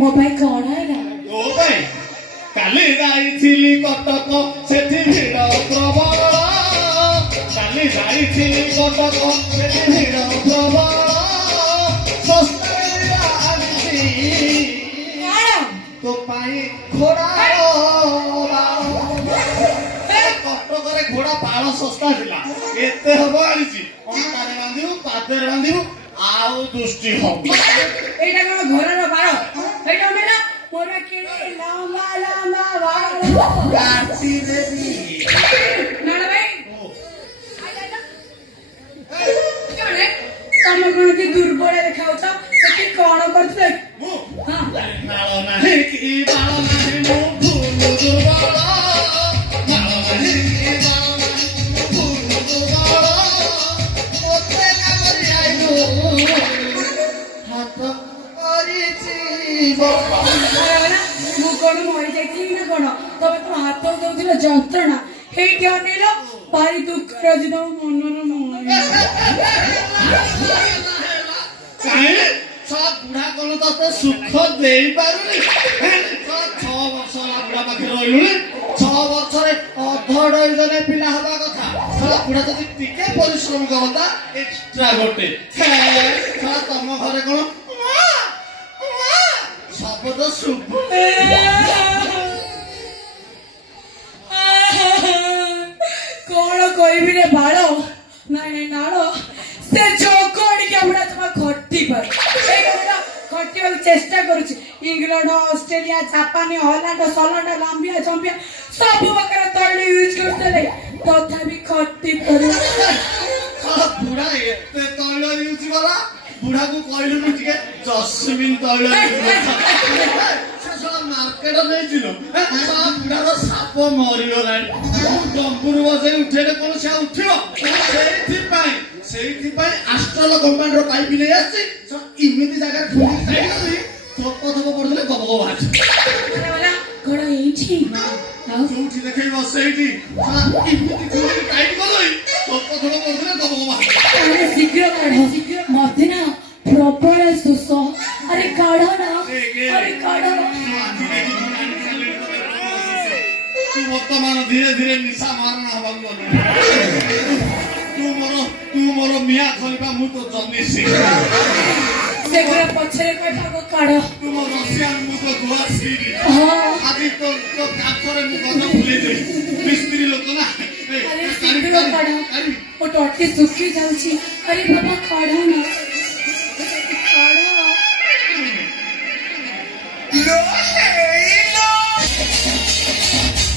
ମୋ ପାଇଁ କଣ ହେଲା? ଓ ଭାଇ କାଲି ଯାଇଥିଲି କଟକ ସେଠି ଭିଡ଼ ପ୍ରବଳ କାଲି ଯାଇଥିଲି କଟକ ସେଠି ଭିଡ଼ ପ୍ରବଳ ଶସ୍ତାରେ ଆଣିଛି ତୋ ପାଇଁ ଘୋଡ଼ା କଟକରେ ଘୋଡ଼ା ବାଳ ଶସ୍ତା ଥିଲା ଏତେ ହବ ଆଣିଛି ଅଣ୍ଟାରେ ବାନ୍ଧିବୁ ପାଦରେ ବାନ୍ଧିବୁ ଆଉ ଦୃଷ୍ଟି ହବ ଏଇଟା କଣ ଘୋଡ଼ାର ବାଳ? ଏଇଟା ନା ମୋର କିଣି ଲମ୍ବା ଲମ୍ବା ବାଳ କାଟି ଦେବି ନାଳ ଭାଇ ତମେ କଣ କି ଦୁର୍ବଳ ଦେଖାଉଛ ସେଠି କଣ କରୁଥିଲ? ନାଳ ନାହିଁ କି ବାଳ ନାହିଁ ମୁଁ ଭୁଲ ଦୁର୍ବଳ ନାଳ ନାହିଁ କି ବାଳ ନାହିଁ ମୁଁ ଭୁଲ ଦୁର୍ବଳ ମୋତେ କାମରେ ଆଇଲୁ ହାତ କରିଛି ମୁଁ କଣ ମରି ଯାଇଥିଲି ନା କଣ? ତମେ ତ ହାତ ଦଉଥିଲ ଯନ୍ତ୍ରଣା ହେଇଠି ଅନେଇଲ ଭାରି ଦୁଃଖର ଦିନ ମନର ବୁଢା କଣ ତତେ ସୁଖ ଦେଇପାରୁନି 6 ବର୍ଷ ହେଲା ବୁଢା ପାଖରେ ରହିଲୁଣି 6 ବର୍ଷରେ ଅଧଡ ପିଲା ହବା କଥା ବୁଢା ଯଦି ଟିକେ ପରିଶ୍ରମ କରନ୍ତା ଏକ୍ସଟ୍ରା ଗୋଟେ ତମ ଘରେ କଣ ଶବ୍ଦ ଶୁଭୁ କଣ କହିବି ରେ ବାଳ ନାଇଁ ନାଇଁ ନାଳ ସେ ଯୋଗ ଆଣିକି আমরা তোমার ଖଟି ପାରୁ ଖଟିବାକୁ ଚେଷ୍ଟା କରୁଛି ଇଂଲଣ୍ଡ ଅଷ୍ଟ୍ରେଲିଆ ଜାପାନ ହଲାଣ୍ଡ ସଲାଣ୍ଡ ଲାମ୍ବିଆ ଜମ୍ବିଆ ସବୁ ପ୍ରକାର ତୈଳ ୟୁଜ କରୁଥିଲେ ତଥାପି ଖଟି ପାରୁ ବୁଢା ଏତେ ତୈଳ ୟୁଜ କଲା ବୁଢାକୁ କହିଲୁନି ଟିକେ ଜସ୍ମିନ ତୈଳ ମାର୍କେଟ ନେଇଥିଲୁ ବୁଢାର ସାପ ମରିଗଲାଣି ଡମ୍ବୁରୁ ବସେଇ ଉଠେଇଲେ କଣ ସେ ଉଠିବ ସେଇଥିପାଇଁ ଆଷ୍ଟ୍ରଲ କମ୍ପାନୀର ପାଇପ୍ ନେଇ ଆସିଛି ଏମିତି ଜାଗାରେ ଥପ ଥପ ପଡୁଥିଲେ ଗବ ଗବ ବାହାରିଛି କଣ ହେଇଛି ଯୋଉଠି ଦେଖେଇବ ସେଇଠି ଏମିତି ଟାଇଟ୍ କଲଇ ଥପ ଥପ ପଡୁଥିଲେ ଗବ ଗବ ବାହାରିଛି ଶୀଘ୍ର କାଢ ମତେ ନା ପ୍ରବଳ ଶୋଷ ଆରେ କାଢ ନା ଆରେ କାଢ ବର୍ତ୍ତମାନ ଧୀରେ ଧୀରେ ନିଶା ମାରଣା ହବାକୁ ତୁ ମୋର ମିଆ ଖଲିଫା ମୁଁ ତ ଜନ୍ମି ସେଗୁରା ପଛରେ କହିବାକୁ କାଢ ତୁ ମୋ ରସିଆନ ମୁଁ ତ ଗୁଆ ସିରି ଆଜି ତ କାଠରେ ମୁଁ କଥା ଭୁଲିଦେବି ମିସ୍ତ୍ରୀ ଲୋକ ନା ଆରେ ଶୀଘ୍ର କାଢ ମୋ ଟଟି ଶୁଖି ଯାଉଛି ଆରେ ବାବା କାଢ ନା କାଢ